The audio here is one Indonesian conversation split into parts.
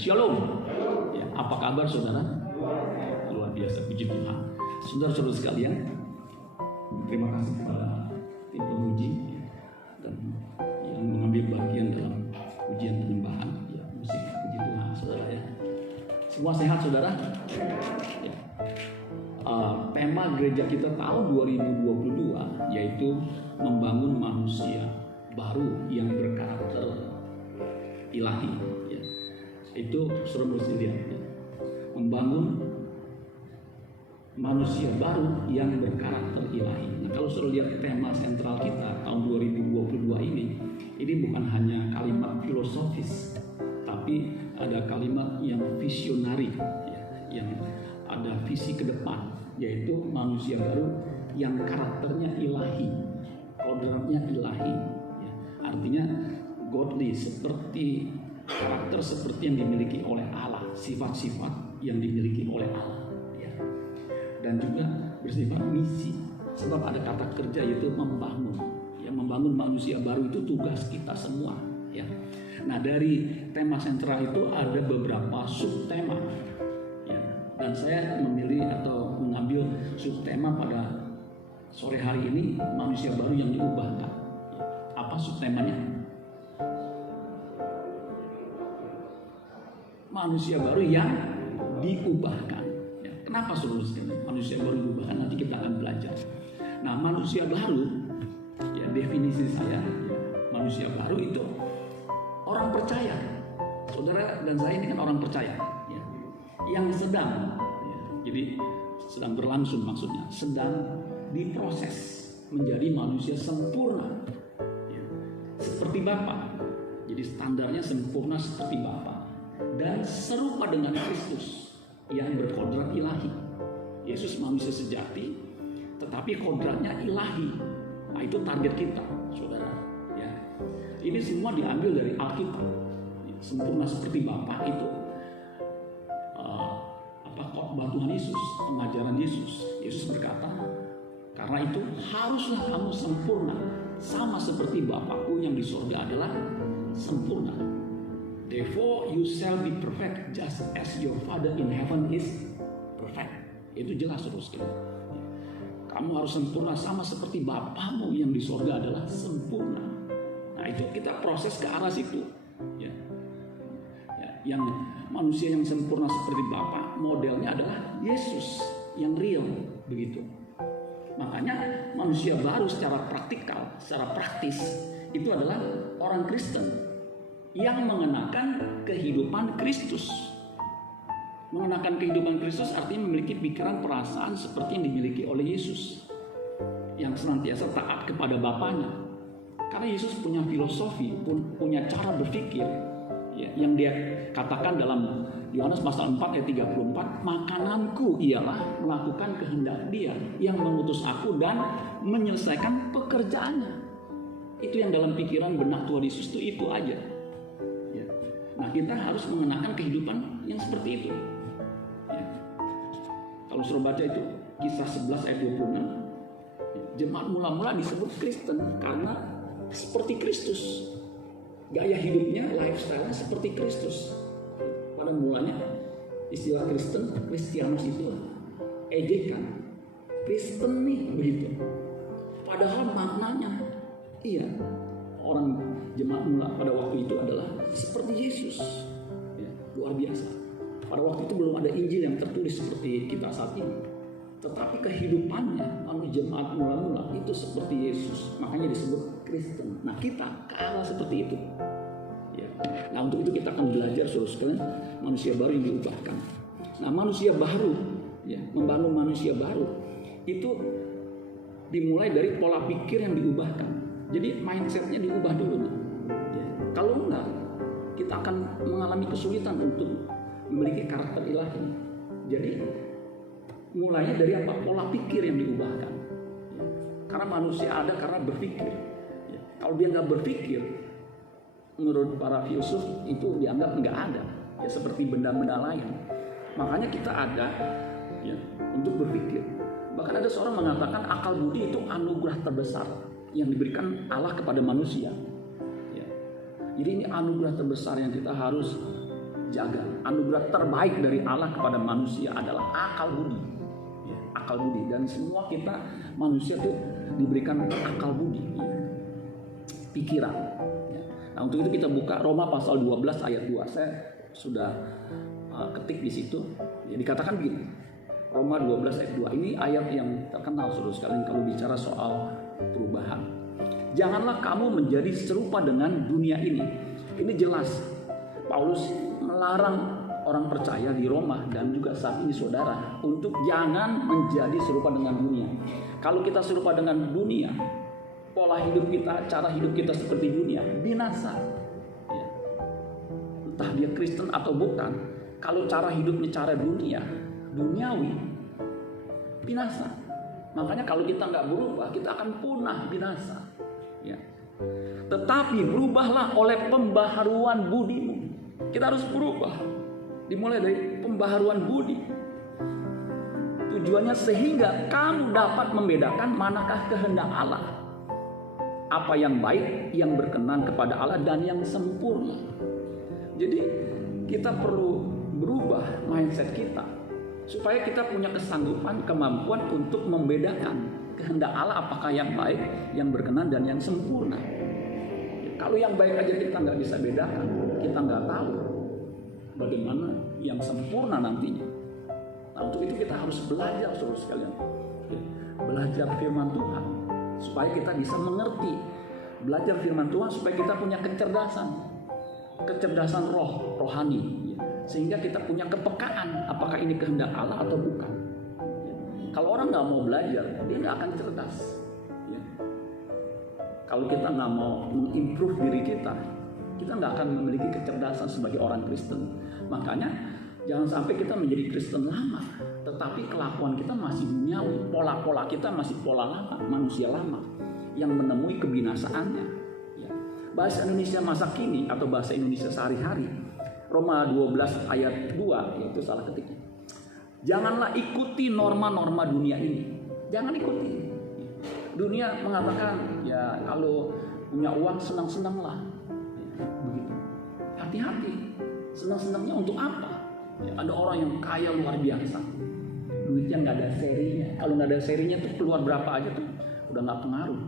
Shalom. Ya, apa kabar saudara? Luar biasa, puji Tuhan. Saudara-saudara sekalian, terima kasih kepada tim penguji dan yang mengambil bagian dalam ujian penyembahan. Ya, musik, puji Tuhan saudara ya. Semua sehat saudara? Ya. Tema gereja kita tahun 2022 yaitu membangun manusia baru yang berkarakter ilahi. Ya. Itu suruh mesti lihat ya. Membangun manusia baru yang berkarakter ilahi. Nah, kalau suruh lihat tema sentral kita tahun 2022 ini bukan hanya kalimat filosofis, tapi ada kalimat yang visionari, ya, yang ada visi ke depan, yaitu manusia baru yang karakternya ilahi, kodratnya ilahi, ya. Artinya godly, seperti karakter seperti yang dimiliki oleh Allah, sifat-sifat yang dimiliki oleh Allah, ya. Dan juga bersifat misi, sebab ada kata kerja yaitu membangun, ya, membangun manusia baru itu tugas kita semua, ya. Nah, dari tema sentral itu ada beberapa subtema, ya. Dan saya memilih atau mengambil subtema pada sore hari ini, manusia baru yang diubahkan. Ya. Apa subtemanya? Manusia baru yang diubahkan. Ya. Kenapa saudara sekalian manusia baru diubahkan? Nanti kita akan belajar. Nah, manusia baru, ya, definisi saya, ya, manusia baru itu orang percaya. Saudara dan saya ini kan orang percaya, ya, yang sedang, ya, jadi sedang berlangsung, maksudnya sedang diproses menjadi manusia sempurna, ya, seperti Bapa. Jadi standarnya sempurna seperti Bapa dan serupa dengan Kristus yang berkodrat ilahi. Yesus manusia sejati, tetapi kodratnya ilahi. Nah, itu target kita, saudara. Ya. Ini semua diambil dari Alkitab. Sempurna seperti Bapa itu khotbah Tuhan Yesus, pengajaran Yesus. Yesus berkata, karena itu haruslah kamu sempurna, sama seperti Bapakku yang di surga adalah sempurna. Therefore you shall be perfect just as your Father in heaven is perfect. Itu jelas terus sekali. Kamu harus sempurna sama seperti Bapamu yang di surga adalah sempurna. Nah, itu kita proses ke arah situ. Ya. Ya, yang manusia yang sempurna seperti Bapa, modelnya adalah Yesus yang real, begitu. Makanya manusia baru secara praktikal, secara praktis itu adalah orang Kristen yang mengenakan kehidupan Kristus. Mengenakan kehidupan Kristus artinya memiliki pikiran perasaan seperti yang dimiliki oleh Yesus, yang senantiasa taat kepada Bapanya. Karena Yesus punya filosofi, punya cara berpikir, ya, yang dia katakan dalam Yohanes pasal 4 ayat 34, makananku ialah melakukan kehendak Dia yang mengutus aku dan menyelesaikan pekerjaannya. Itu yang dalam pikiran benak Tuhan Yesus itu aja. Ya. Nah, kita harus mengenakan kehidupan yang seperti itu. Ya. Kalau suruh baca itu Kisah 11 ayat 26, jemaat mula-mula disebut Kristen karena seperti Kristus. Gaya hidupnya, lifestyle-nya seperti Kristus. Pada mulanya istilah Kristen, Kristianus itu ejekan. Kristen nih begitu. Padahal maknanya, iya, orang jemaat mula pada waktu itu adalah seperti Yesus. Ya, luar biasa. Pada waktu itu belum ada Injil yang tertulis seperti kita saat ini. Tetapi kehidupannya jemaat mula-mula itu seperti Yesus. Makanya disebut Kristen. Nah, kita ke arah seperti itu. Ya. Nah, untuk itu kita akan belajar saudara sekalian manusia baru yang diubahkan. Nah, manusia baru, ya, membangun manusia baru itu dimulai dari pola pikir yang diubahkan. Jadi mindsetnya diubah dulu. Ya. Kalau enggak, kita akan mengalami kesulitan untuk memiliki karakter ilahi. Jadi mulainya dari apa? Pola pikir yang diubahkan. Ya. Karena manusia ada karena berpikir. Ya. Kalau dia nggak berpikir, menurut para filsuf itu dianggap nggak ada. Ya, seperti benda-benda lain. Makanya kita ada, ya, untuk berpikir. Bahkan ada seorang mengatakan akal budi itu anugerah terbesar yang diberikan Allah kepada manusia. Ya. Jadi ini anugerah terbesar yang kita harus jaga. Anugerah terbaik dari Allah kepada manusia adalah akal budi. Ya, akal budi. Dan semua kita manusia itu diberikan akal budi, ya. Pikiran. Ya. Nah, untuk itu kita buka Roma pasal 12 ayat 2. Saya sudah ketik di situ. Ya, dikatakan begini. Roma 12 ayat 2. Ini ayat yang terkenal saudara sekalian kalau bicara soal perubahan. Janganlah kamu menjadi serupa dengan dunia ini. Ini jelas Paulus melarang orang percaya di Roma dan juga saat ini saudara untuk jangan menjadi serupa dengan dunia. Kalau kita serupa dengan dunia, pola hidup kita, cara hidup kita seperti dunia, binasa. Ya. Entah dia Kristen atau bukan, kalau cara hidupnya cara dunia, duniawi, binasa. Makanya kalau kita nggak berubah, kita akan punah, binasa. Ya. Tetapi berubahlah oleh pembaharuan budimu. Kita harus berubah. Dimulai dari pembaharuan budi. Tujuannya sehingga kamu dapat membedakan manakah kehendak Allah. Apa yang baik, yang berkenan kepada Allah dan yang sempurna. Jadi kita perlu berubah mindset kita. Supaya kita punya kesanggupan, kemampuan untuk membedakan kehendak Allah apakah yang baik, yang berkenan dan yang sempurna. Kalau yang baik aja kita nggak bisa bedakan, kita nggak tahu bagaimana yang sempurna nantinya. Nah, untuk itu kita harus belajar saudara sekalian, belajar firman Tuhan supaya kita bisa mengerti. Belajar firman Tuhan supaya kita punya kecerdasan rohani, sehingga kita punya kepekaan apakah ini kehendak Allah atau bukan. Kalau orang nggak mau belajar, dia nggak akan cerdas. Kalau kita nggak mau mengimprove diri kita nggak akan memiliki kecerdasan sebagai orang Kristen. Makanya jangan sampai kita menjadi Kristen lama, tetapi kelakuan kita masih duniawi, pola-pola kita masih pola lama, manusia lama yang menemui kebinasaannya. Ya. Bahasa Indonesia masa kini atau bahasa Indonesia sehari-hari, Roma 12 ayat 2, yaitu salah ketiknya. Janganlah ikuti norma-norma dunia ini. Jangan ikuti. Dunia mengatakan, ya kalau punya uang senang-senanglah. Begitu. Hati-hati. Senang-senangnya untuk apa? Ya, ada orang yang kaya luar biasa. Duitnya nggak ada serinya. Kalau nggak ada serinya tuh keluar berapa aja tuh udah nggak pengaruh.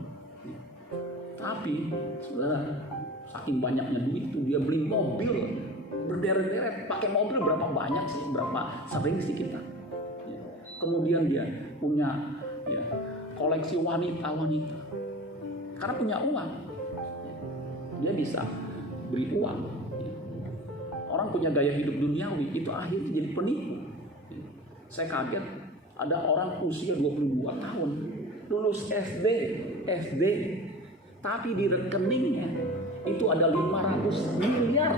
Ya. Tapi saking banyaknya duit tuh dia beli mobil berderet-deret. Pakai mobil berapa banyak sih? Berapa sering sih kita? Ya. Kemudian dia punya koleksi wanita-wanita. Karena punya uang. Dia bisa beri uang. Orang punya gaya hidup duniawi itu akhirnya jadi penipu. Saya kaget ada orang usia 22 tahun lulus SD, tapi di rekeningnya itu ada 500 miliar.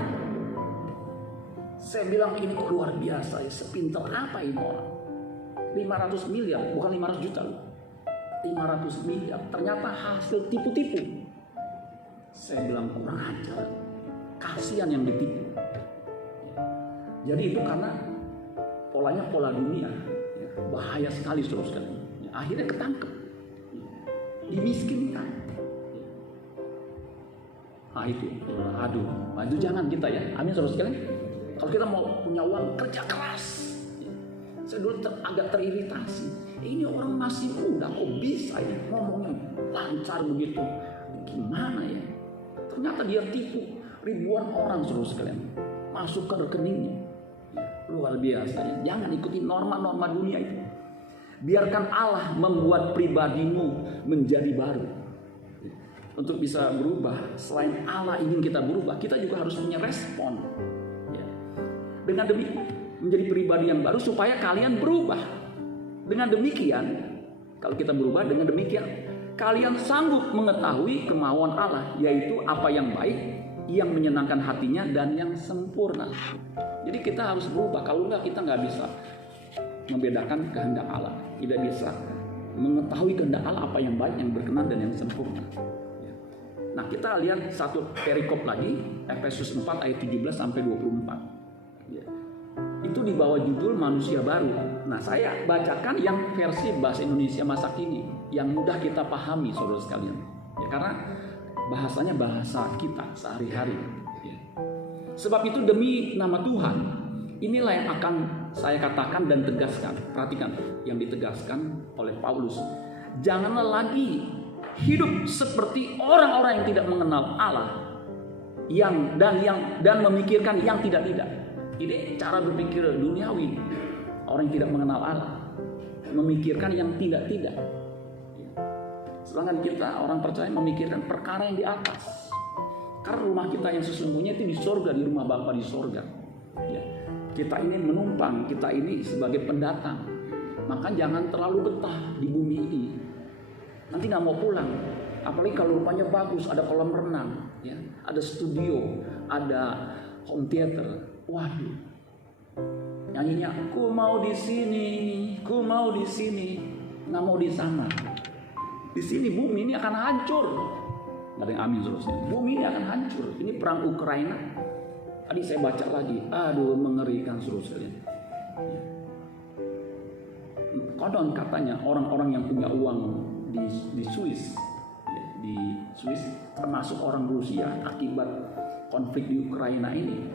Saya bilang ini kok luar biasa ya, sepintar apa ini orang? 500 miliar, bukan 500 juta loh. 500 miliar, ternyata hasil tipu-tipu. Saya bilang kurang ajar, kasihan yang ditipu. Jadi itu karena polanya pola dunia, bahaya sekali saudara sekalian. Akhirnya ketangkep, dimiskinkan. Nah itu, aduh, itu jangan kita ya. Amin saudara sekalian. Kalau kita mau punya uang, kerja keras. Saya dulu agak teriritasi. Ini orang masih muda kok bisa ya ngomongnya lancar begitu. Gimana ya? Ternyata dia tipu ribuan orang saudara sekalian. Masuk ke rekeningnya. Luar biasa ya. Jangan ikuti norma-norma dunia itu. Biarkan Allah membuat pribadimu menjadi baru. Untuk bisa berubah, selain Allah ingin kita berubah, kita juga harus punya respon. Ya. Dengan demikian menjadi pribadi yang baru supaya kalian berubah. Dengan demikian, kalau kita berubah dengan demikian, kalian sanggup mengetahui kemauan Allah, yaitu apa yang baik, yang menyenangkan hatinya dan yang sempurna. Jadi kita harus berubah. Kalau enggak kita nggak bisa membedakan kehendak Allah, tidak bisa mengetahui kehendak Allah apa yang baik, yang berkenan dan yang sempurna. Nah kita lihat satu perikop lagi, Efesus 4 ayat 17 sampai 24. Itu di bawah judul manusia baru. Nah saya bacakan yang versi bahasa Indonesia masa kini, yang mudah kita pahami saudara sekalian. Ya, karena bahasanya bahasa kita sehari-hari. Ya. Sebab itu demi nama Tuhan, inilah yang akan saya katakan dan tegaskan. Perhatikan yang ditegaskan oleh Paulus. Janganlah lagi hidup seperti orang-orang yang tidak mengenal Allah, dan memikirkan yang tidak-tidak. Ini cara berpikir duniawi. Orang yang tidak mengenal Allah memikirkan yang tidak-tidak. Sedangkan kita orang percaya memikirkan perkara yang di atas. Karena rumah kita yang sesungguhnya itu di sorga, di rumah Bapa di sorga. Ya. Kita ini menumpang, kita ini sebagai pendatang. Maka jangan terlalu betah di bumi ini. Nanti nggak mau pulang. Apalagi kalau rumahnya bagus, ada kolam renang, ya, ada studio, ada home theater. Waduh, nyanyinya, ku mau di sini, ku mau di sini, nggak mau di sana. Di sini bumi ini akan hancur. Nggak ada yang amin terusnya. Bumi ini akan hancur. Ini perang Ukraina. Tadi saya baca lagi. Aduh, mengerikan terusnya. Konon katanya orang-orang yang punya uang di Swiss, di Swiss termasuk orang Rusia akibat konflik di Ukraina ini,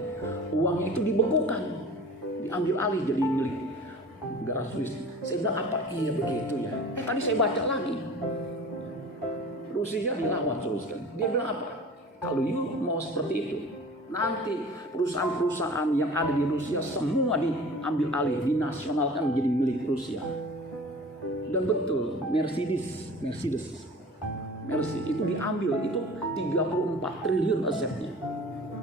uangnya itu dibekukan, diambil alih jadi milik negara Swiss. Saya bilang apa iya begitu ya? Tadi saya baca lagi. Rusia dilawan terus kan. Dia bilang apa? Kalau you mau seperti itu, nanti perusahaan-perusahaan yang ada di Rusia semua diambil alih, dinasionalkan menjadi milik Rusia. Dan betul, Mercedes itu diambil, itu 34 triliun asetnya.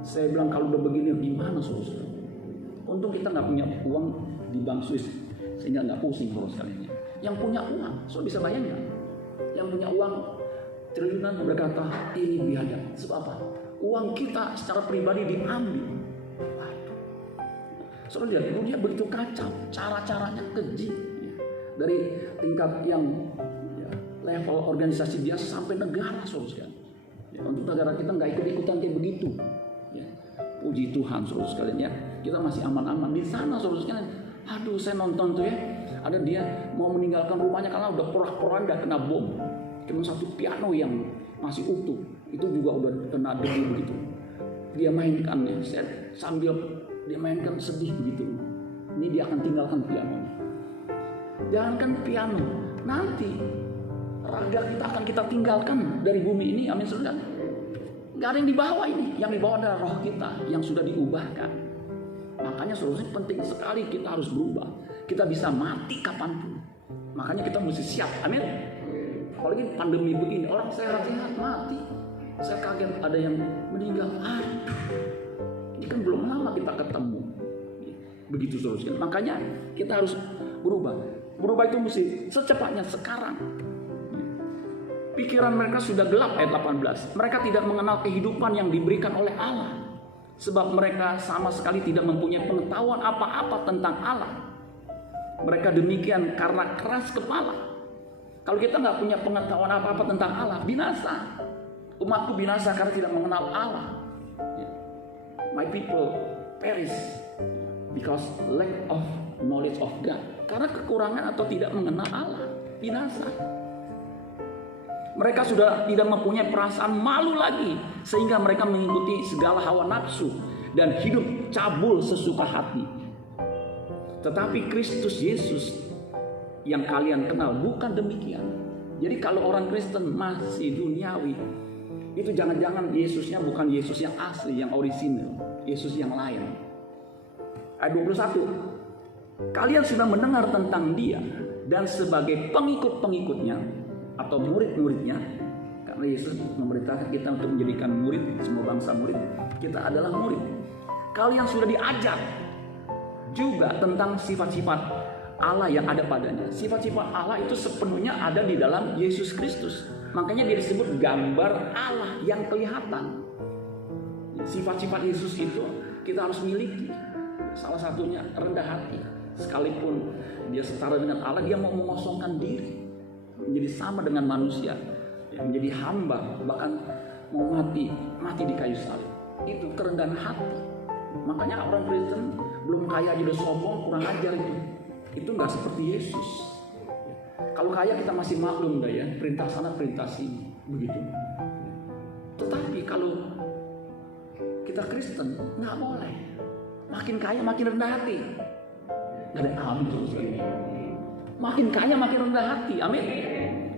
Saya bilang kalau udah begini gimana saudara? Untung kita nggak punya uang di bank Swiss, sehingga nggak pusing terus kalinya. Yang punya uang, so bisa bayangkan, yang punya uang triliunan berkata ini biadab. Sebab apa? Uang kita secara pribadi diambil. Saudara lihat, dunia begitu kacau, cara-caranya keji. Dari tingkat yang level organisasi biasa sampai negara, saudara. Ya, untuk negara kita nggak ikut-ikutan kayak begitu. Ya, puji Tuhan, saudara sekalian ya, kita masih aman-aman di sana, saudara sekalian. Aduh, saya nonton tuh ya, ada dia mau meninggalkan rumahnya karena udah porak-poranda kena bom. Cuma satu piano yang masih utuh, itu juga udah kena debu begitu. Dia mainkan ya, sambil dia mainkan sedih begitu. Ini dia akan tinggalkan pianonya. Jangankan piano, nanti raga kita akan kita tinggalkan dari bumi ini, amin saudara. Gak ada yang dibawa ini, yang dibawa adalah roh kita yang sudah diubahkan. Makanya saudara penting sekali kita harus berubah. Kita bisa mati kapanpun. Makanya kita mesti siap, amin. Apalagi pandemi begini, orang sehat-sehat mati. Saya kaget ada yang meninggal. Ini kan belum lama kita ketemu. Begitu terus. Makanya kita harus berubah. Berubah itu mesti secepatnya sekarang. Pikiran mereka sudah gelap, ayat 18. Mereka tidak mengenal kehidupan yang diberikan oleh Allah. Sebab mereka sama sekali tidak mempunyai pengetahuan apa-apa tentang Allah. Mereka demikian karena keras kepala. Kalau kita nggak punya pengetahuan apa-apa tentang Allah, binasa. Umatku binasa karena tidak mengenal Allah. My people perish because lack of knowledge of God. Karena kekurangan atau tidak mengenal Allah, binasa. Mereka sudah tidak mempunyai perasaan malu lagi, sehingga mereka mengikuti segala hawa nafsu dan hidup cabul sesuka hati. Tetapi Kristus Yesus yang kalian kenal bukan demikian. Jadi kalau orang Kristen masih duniawi, itu jangan-jangan Yesusnya bukan Yesus yang asli, yang orisinal, Yesus yang lain. Ayat 21, kalian sudah mendengar tentang dia, dan sebagai pengikut-pengikutnya atau murid-muridnya, karena Yesus memerintahkan kita untuk menjadikan murid, semua bangsa murid, kita adalah murid. Kalian sudah diajar juga tentang sifat-sifat Allah yang ada padanya. Sifat-sifat Allah itu sepenuhnya ada di dalam Yesus Kristus. Makanya dia disebut gambar Allah yang kelihatan. Sifat-sifat Yesus itu kita harus miliki. Salah satunya rendah hati. Sekalipun dia setara dengan Allah, dia mau mengosongkan diri, menjadi sama dengan manusia, menjadi hamba, bahkan mau mati di kayu salib. Itu kerendahan hati. Makanya orang Kristen belum kaya aja udah sombong, kurang ajar itu. Itu nggak seperti Yesus. Kalau kaya kita masih maklum dah ya, perintah sana perintah sini, begitu. Tetapi kalau kita kita Kristen, nggak boleh. Makin kaya makin rendah hati. Gak ada amin ini. Makin kaya makin rendah hati, amin.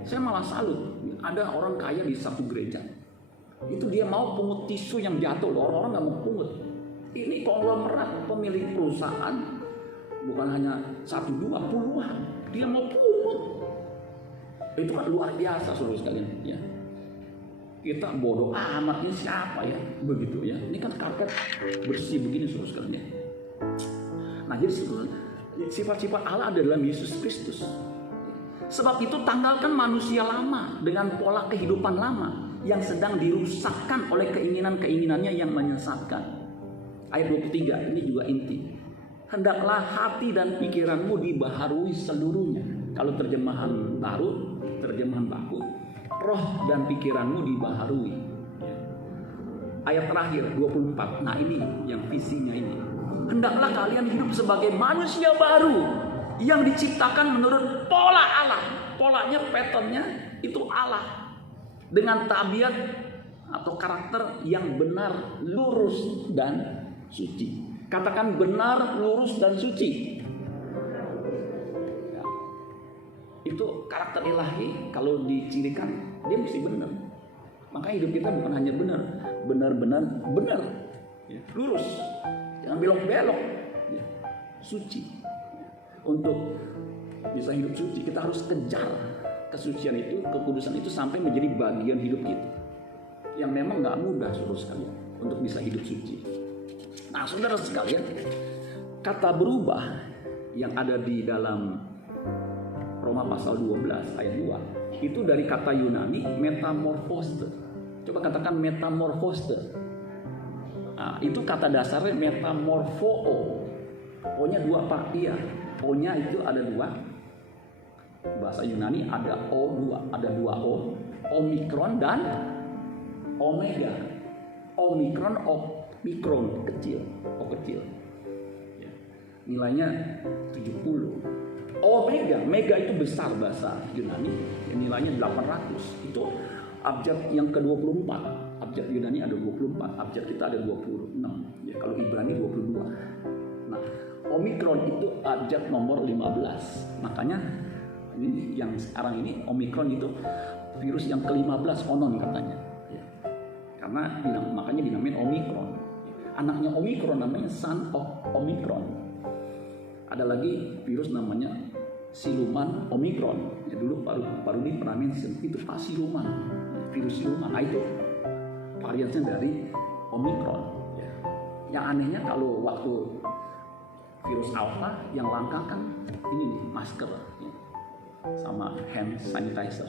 Saya malah salut. Ada orang kaya di satu gereja. Itu dia mau pungut tisu yang jatuh, orang-orang nggak mau pungut. Ini konglomerat pemilik perusahaan, bukan hanya 1-2, puluhan. Dia mau pungut. Itu kan luar biasa, saudara sekalian. Ya. Kita bodoh amat, ini siapa ya? Begitu ya. Ini kan karpet bersih begini, saudara sekalian. Ya. Nah, jadi sifat-sifat Allah ada dalam Yesus Kristus. Sebab itu tanggalkan manusia lama dengan pola kehidupan lama yang sedang dirusakkan oleh keinginan-keinginannya yang menyesatkan. Ayat 23 ini juga inti. Hendaklah hati dan pikiranmu dibaharui seluruhnya. Kalau terjemahan baru, terjemahan baku, roh dan pikiranmu dibaharui. Ayat terakhir 24. Nah ini yang visinya ini. Hendaklah kalian hidup sebagai manusia baru yang diciptakan menurut pola Allah. Polanya, patternnya itu Allah. Dengan tabiat atau karakter yang benar, lurus, dan suci. Katakan benar, lurus, dan suci. Ya. Itu karakter ilahi. Kalau dicirikan, dia mesti benar. Makanya hidup kita bukan hanya benar, benar-benar benar, ya. Lurus, jangan belok-belok, ya. Suci. Untuk bisa hidup suci, kita harus kejar kesucian itu, kekudusan itu sampai menjadi bagian hidup kita. Yang memang gak mudah, saudara sekalian, untuk bisa hidup suci. Nah, saudara sekalian, kata berubah yang ada di dalam Roma pasal 12 ayat 2 itu dari kata Yunani metamorphose. Coba katakan metamorphose. Nah, itu kata dasarnya metamorphoo. O-nya 2 Pak, iya. O-nya itu ada 2. Bahasa Yunani ada O2, ada 2 O, Omikron dan Omega. Omikron, Omikron kecil, O kecil. Ya. Nilainya 70. Omega, mega itu besar bahasa Yunani. Nilainya 800. Itu abjad yang ke-24. Abjad Yunani ada 24, abjad kita ada 26. Ya, kalau Ibrani 22. Nah, Omikron itu abjad nomor 15. Makanya ini yang sekarang ini Omikron itu virus yang ke-15 konon katanya. Ya. Karena makanya dinamain Omikron. Anaknya Omikron namanya son of Omikron. Ada lagi virus namanya siluman Omikron. Ya, dulu Parudi pernah mention itu pas siluman, virus siluman. Nah, itu variannya dari Omikron. Ya. Yang anehnya kalau waktu virus Alpha yang langka kan ini nih, masker. Ya. Sama hand sanitizer.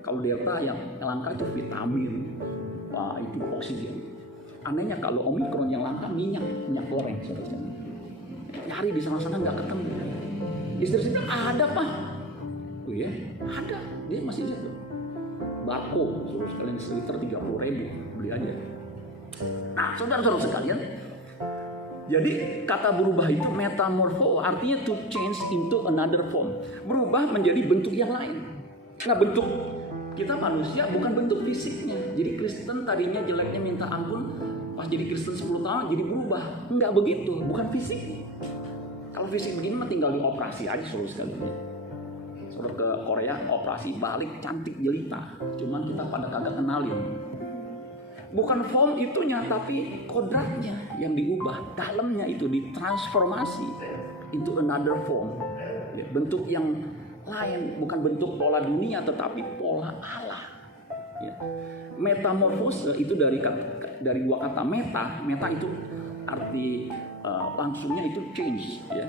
Kalau Delta yang langka itu vitamin, itu oksigen. Anehnya kalau Omikron yang langka minyak goreng, saudara. Nyari di sana-sana nggak ketemu. Istri saya bilang ada Pak. Oh iya, ada. Dia masih lihat tuh. Bako, suruh sekalian seliter 30.000 beli aja. Nah, saudara-saudara sekalian. Jadi kata berubah itu metamorpho, artinya to change into another form. Berubah menjadi bentuk yang lain. Nah, bentuk kita manusia bukan bentuk fisiknya. Jadi Kristen tadinya jeleknya minta ampun, pas jadi Kristen 10 tahun jadi berubah. Enggak begitu, bukan fisik. Kalau fisik begini mah tinggal dioperasi aja suruh sekalian. Suruh ke Korea operasi balik cantik jelita. Cuman kita pada kagak kenalin. Bukan form itunya, tapi kodratnya yang diubah. Dalamnya itu ditransformasi into another form. Bentuk yang lain, bukan bentuk pola dunia, tetapi pola Allah. Ya. Metamorfose itu dari 2 kata meta. Meta itu arti langsungnya itu change. Ya.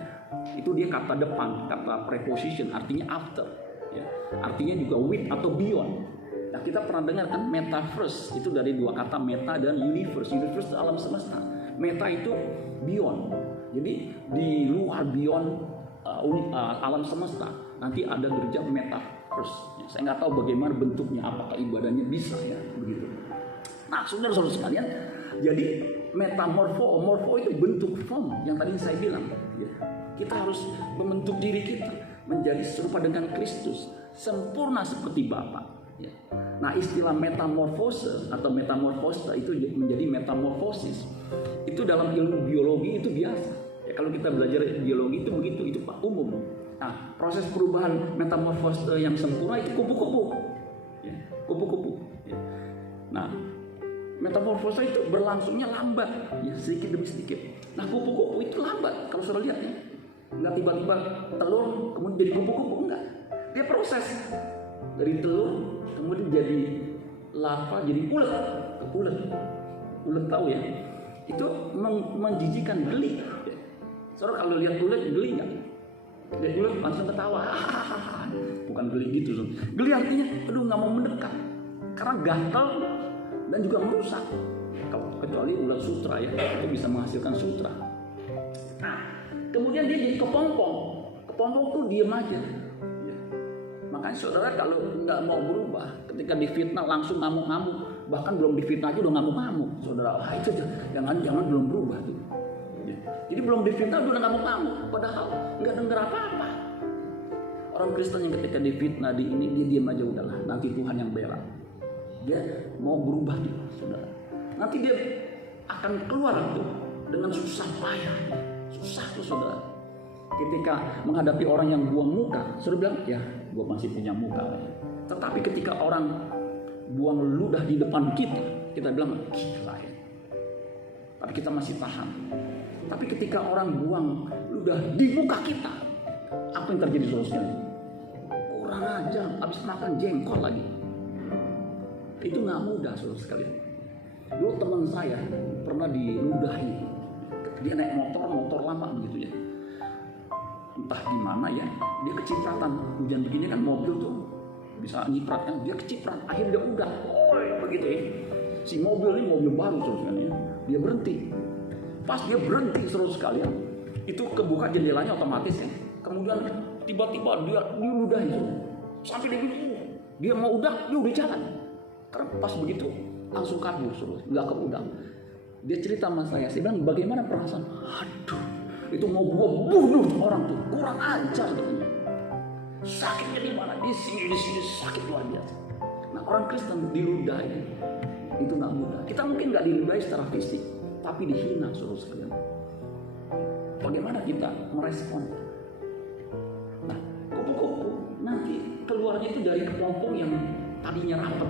Itu dia kata depan, kata preposition, artinya after. Ya. Artinya juga with atau beyond. Nah, kita pernah dengar kan metaverse itu dari 2 kata meta dan universe. Universe itu alam semesta. Meta itu beyond. Jadi di luar beyond alam semesta. Nanti ada gereja metaverse. Saya nggak tahu bagaimana bentuknya, apakah ibadahnya bisa ya begitu. Nah, saudara-saudara sekalian, jadi morfo itu bentuk form yang tadi saya bilang. Ya. Kita harus membentuk diri kita menjadi serupa dengan Kristus, sempurna seperti Bapa. Ya. Nah, istilah metamorfose atau metamorfosa itu menjadi metamorfosis. Itu dalam ilmu biologi itu biasa. Ya, kalau kita belajar biologi itu begitu, itu umum. Nah, proses perubahan metamorfose yang sempurna itu kupu-kupu. Ya, kupu-kupu. Ya. Nah, metamorfosa itu berlangsungnya lambat, ya, sedikit demi sedikit. Nah, kupu-kupu itu lambat kalau sudah lihat ya. Enggak tiba-tiba telur kemudian jadi kupu-kupu, enggak. Dia proses dari telur kemudian jadi larva, jadi ulet. Ulet tahu ya? Itu menjijikan, geli. Soalnya kalau lihat ulet geli nggak? Lihat ulet langsung ketawa. Bukan geli gitu, so. Geli artinya, aduh nggak mau mendekat karena gatal dan juga merusak. Kecuali ulat sutra ya, itu bisa menghasilkan sutra. Nah, kemudian dia jadi kepompong. Kepompong tuh diem aja. Makanya saudara kalau nggak mau berubah, ketika difitnah langsung ngamuk-ngamuk, bahkan belum difitnah aja udah ngamuk-ngamuk, saudara. Itu jangan belum berubah tuh. Jadi belum difitnah udah ngamuk-ngamuk, padahal nggak dengar apa-apa. Orang Kristen yang ketika difitnah di ini dia diam aja udahlah, nanti Tuhan yang bela. Dia mau berubah dia, saudara. Nanti dia akan keluar tuh dengan susah payah, susah tuh saudara. Ketika menghadapi orang yang buang muka, saudara bilang ya, gue masih punya muka. Tetapi ketika orang buang ludah di depan kita bilang gila ya. Tapi kita masih tahan. Tapi ketika orang buang ludah di muka kita, apa yang terjadi saudara? Kurang ajar, habis makan jengkol lagi. Itu nggak mudah saudara sekalian. Dulu teman saya pernah diludahi. Dia naik motor lama begitu ya. Entah di mana ya, dia kecipratan. Hujan begini kan mobil tuh bisa nyiprat kan, dia keciprat. Akhirnya dia udah, begitu ya. Si mobil ini mobil baru terus kan ya. Dia berhenti. Pas dia berhenti terus sekalian, itu kebuka jendelanya otomatis ya. Kemudian tiba-tiba dia diludahi. Sampai dia bilang, dia mau udah, dia udah jalan. Karena pas begitu langsung kabur terus, nggak ke udang. Dia cerita sama saya bilang bagaimana perasaan? Aduh, itu mau gua bunuh orang tuh, kurang ajar katanya. Sakitnya di mana? Di sini sakit luar biasa. Nah, orang Kristen diludahi itu nggak mudah. Kita mungkin nggak diludahi secara fisik, tapi dihina saudara sekalian. Bagaimana kita merespon? Nah, kupu-kupu nanti keluarnya itu dari kepompong yang tadinya rapat,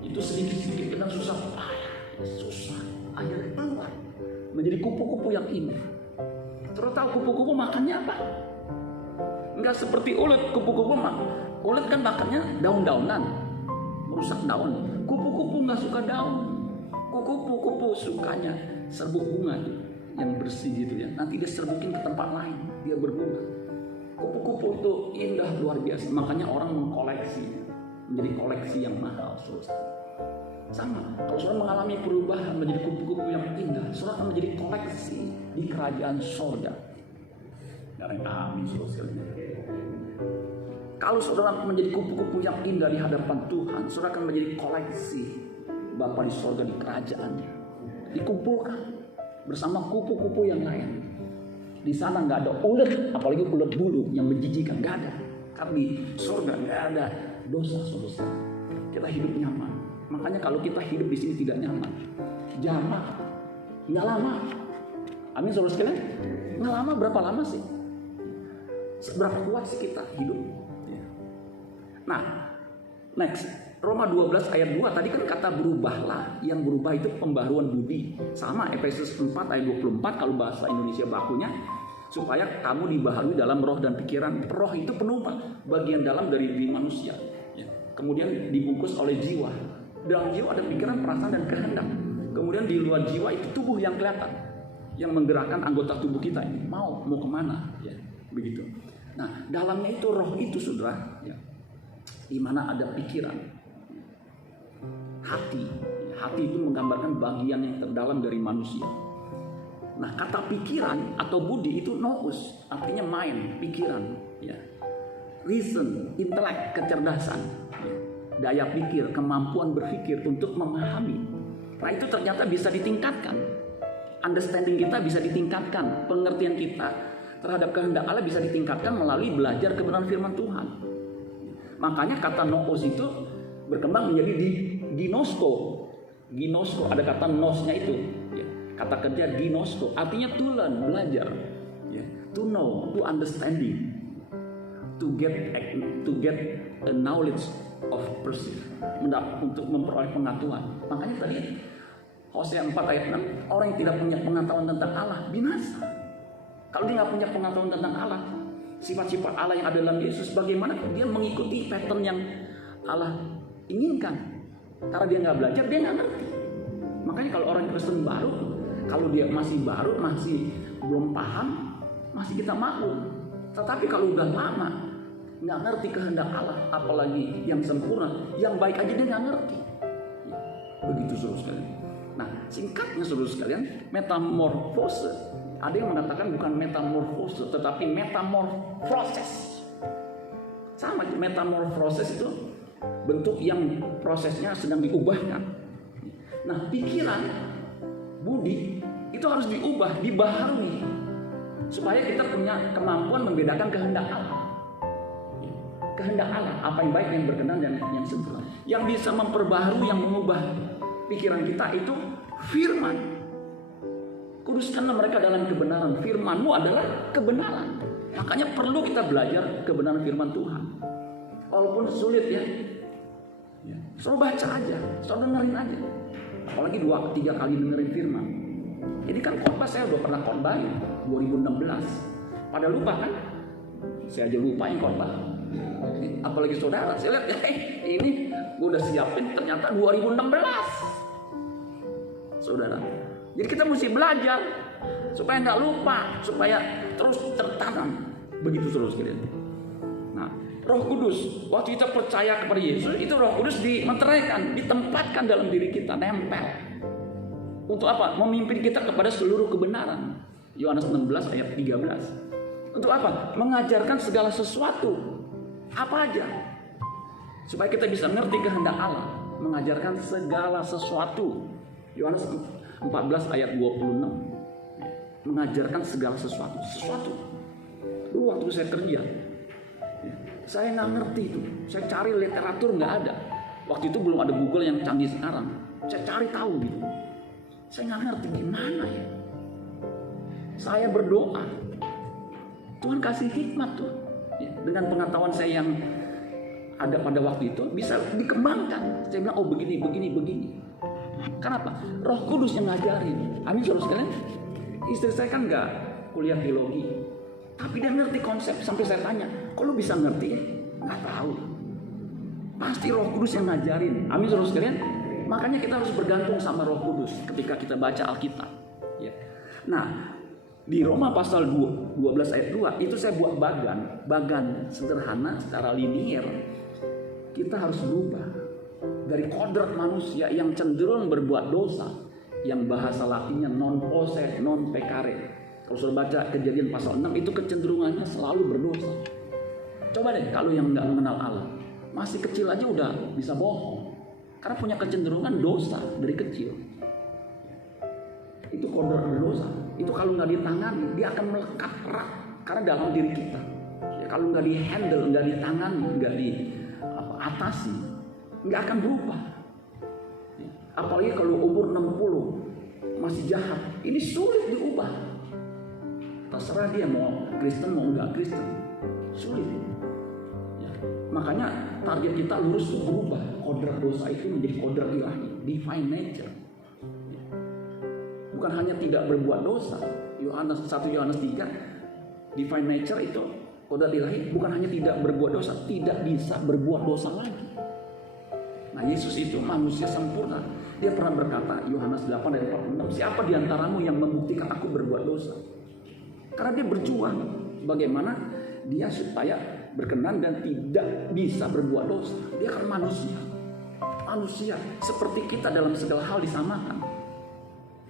itu sedikit-sedikit dengan susah payah, susah. Akhirnya keluar menjadi kupu-kupu yang indah. Terus tahu kupu-kupu makannya apa? Enggak seperti ulet. Kupu-kupu ulet kan makannya daun-daunan, merusak daun. Kupu-kupu nggak suka daun. Kupu-kupu sukanya serbuk bunga yang bersih gitu ya. Nanti dia serbukin ke tempat lain, dia berbunga. Kupu-kupu itu indah luar biasa. Makanya orang mengkoleksinya, menjadi koleksi yang mahal. Sama, kalau saudara mengalami perubahan menjadi kupu-kupu yang indah, saudara akan menjadi koleksi di kerajaan sorga. Amin, saudara. Kalau saudara menjadi kupu-kupu yang indah di hadapan Tuhan, saudara akan menjadi koleksi Bapa di sorga di kerajaannya. Dikumpulkan bersama kupu-kupu yang lain. Di sana nggak ada ulet, apalagi ulet bulu yang menjijikan, nggak ada. Karena di sorga nggak ada dosa, saudara. Kita hidup nyaman. Makanya kalau kita hidup di sini tidak nyaman, jamak, nggak lama. Amin, saudara sekalian. Nggak lama, berapa lama sih? Seberapa kuat sih kita hidup? Nah, next, Roma 12 ayat 2 tadi kan kata berubahlah. Yang berubah itu pembaruan budi. Sama Efesus 4 ayat 24 kalau bahasa Indonesia bakunya, supaya kamu dibaharui dalam roh dan pikiran. Roh itu penumpang, bagian dalam dari diri manusia. Kemudian dibungkus oleh jiwa. Dalam jiwa ada pikiran, perasaan, dan kehendak. Kemudian di luar jiwa itu tubuh yang kelihatan, yang menggerakkan anggota tubuh kita ini mau kemana, ya, begitu. Nah, dalamnya itu roh itu, saudara, ya, di mana ada pikiran, hati. Hati itu menggambarkan bagian yang terdalam dari manusia. Nah, kata pikiran atau budi itu nous, artinya mind, pikiran, ya, reason, intelek, kecerdasan. Ya. Daya pikir, kemampuan berpikir untuk memahami. Nah, itu ternyata bisa ditingkatkan. Understanding kita bisa ditingkatkan. Pengertian kita terhadap kehendak Allah bisa ditingkatkan melalui belajar kebenaran firman Tuhan. Makanya kata nous itu berkembang menjadi ginosko. Ginosko, ada kata nosnya itu, ya. Kata kerja ginosko, artinya to learn, belajar, ya. To know, to understanding, to get a knowledge of perceive, untuk memperoleh pengetahuan. Makanya tadi Hosea 4 ayat 6, orang yang tidak punya pengetahuan tentang Allah binasa. Kalau dia nggak punya pengetahuan tentang Allah, sifat-sifat Allah yang ada dalam Yesus, bagaimana dia mengikuti pattern yang Allah inginkan? Karena dia nggak belajar, dia nggak ngerti. Makanya kalau orang Kristen baru, kalau dia masih baru, masih belum paham, masih kita maklum. Tetapi kalau udah lama, nggak ngerti kehendak Allah, apalagi yang sempurna, yang baik aja dia nggak ngerti. Begitu saudara sekalian. Nah, singkatnya saudara sekalian, metamorfose. Ada yang mengatakan bukan metamorfose, tetapi metamorfoses. Sama, metamorfoses itu bentuk yang prosesnya sedang diubahkan. Nah, pikiran, budi itu harus diubah, dibaharui, supaya kita punya kemampuan membedakan kehendak Allah. Kehendak Allah, apa yang baik, yang berkenan, dan yang sempurna. Yang bisa memperbaharui, yang mengubah pikiran kita itu firman. Kuduskanlah mereka dalam kebenaran. Firman-Mu adalah kebenaran. Makanya perlu kita belajar kebenaran firman Tuhan. Walaupun sulit ya. Saudara baca aja, saudara dengerin aja. Apalagi 2-3 kali dengerin firman. Ini kan khotbah saya udah pernah khotbah 2016. Pada lupa kan? Saya aja lupa yang khotbah. Apalagi saudara, saya lihat ini gue udah siapin, ternyata 2016. Saudara, jadi kita mesti belajar supaya nggak lupa, supaya terus tertanam. Begitu saudara sekalian. Nah, Roh Kudus, waktu kita percaya kepada Yesus, itu Roh Kudus dimeteraikan, ditempatkan dalam diri kita, nempel. Untuk apa? Memimpin kita kepada seluruh kebenaran. Yohanes 16 ayat 13. Untuk apa? Mengajarkan segala sesuatu. Apa aja? Supaya kita bisa ngerti kehendak Allah. Mengajarkan segala sesuatu. Yohanes 14 ayat 26. Mengajarkan segala sesuatu. Sesuatu. Dulu waktu saya kerja, saya nggak ngerti itu. Saya cari literatur nggak ada. Waktu itu belum ada Google yang canggih sekarang. Saya cari tahu gitu. Saya nggak ngerti gimana ya. Saya berdoa, Tuhan kasih hikmat tuh. Ya, dengan pengetahuan saya yang ada pada waktu itu bisa dikembangkan. Saya bilang, oh begini. Kenapa? Roh Kudus yang ngajarin. Amin saudara sekalian. Istri saya kan nggak kuliah teologi, tapi dia ngerti konsep. Sampai saya tanya, kok lu bisa ngerti ya? Nggak tahu. Pasti Roh Kudus yang ngajarin. Amin saudara sekalian. Makanya kita harus bergantung sama Roh Kudus ketika kita baca Alkitab. Ya. Nah, di Roma pasal 12 ayat 2 itu saya buat bagan sederhana secara linier. Kita harus berubah dari kodrat manusia yang cenderung berbuat dosa, yang bahasa Latinnya non posse, non peccare. Kalau sudah baca Kejadian pasal 6 itu kecenderungannya selalu berdosa. Coba deh kalau yang nggak mengenal Allah, masih kecil aja udah bisa bohong, karena punya kecenderungan dosa dari kecil. Itu kodrat berdosa. Itu kalau nggak ditangani, dia akan melekat erat karena dalam diri kita. Ya, kalau nggak di-handle, nggak ditangani, nggak diatasi, nggak akan berubah. Ya, apalagi kalau umur 60 masih jahat, ini sulit diubah. Terserah dia mau Kristen mau nggak Kristen, sulit. Ya, makanya target kita lurus berubah. Kodrat dosa itu menjadi kodrat ilahi, divine nature. Bukan hanya tidak berbuat dosa. 1 Yohanes 3, divine nature itu kodrat ilahi, bukan hanya tidak berbuat dosa, tidak bisa berbuat dosa lagi. Nah, Yesus itu manusia sempurna. Dia pernah berkata, Yohanes 8 ayat 46, siapa di antaramu yang membuktikan aku berbuat dosa? Karena dia berjuang bagaimana dia supaya berkenan dan tidak bisa berbuat dosa. Dia kan manusia seperti kita dalam segala hal disamakan.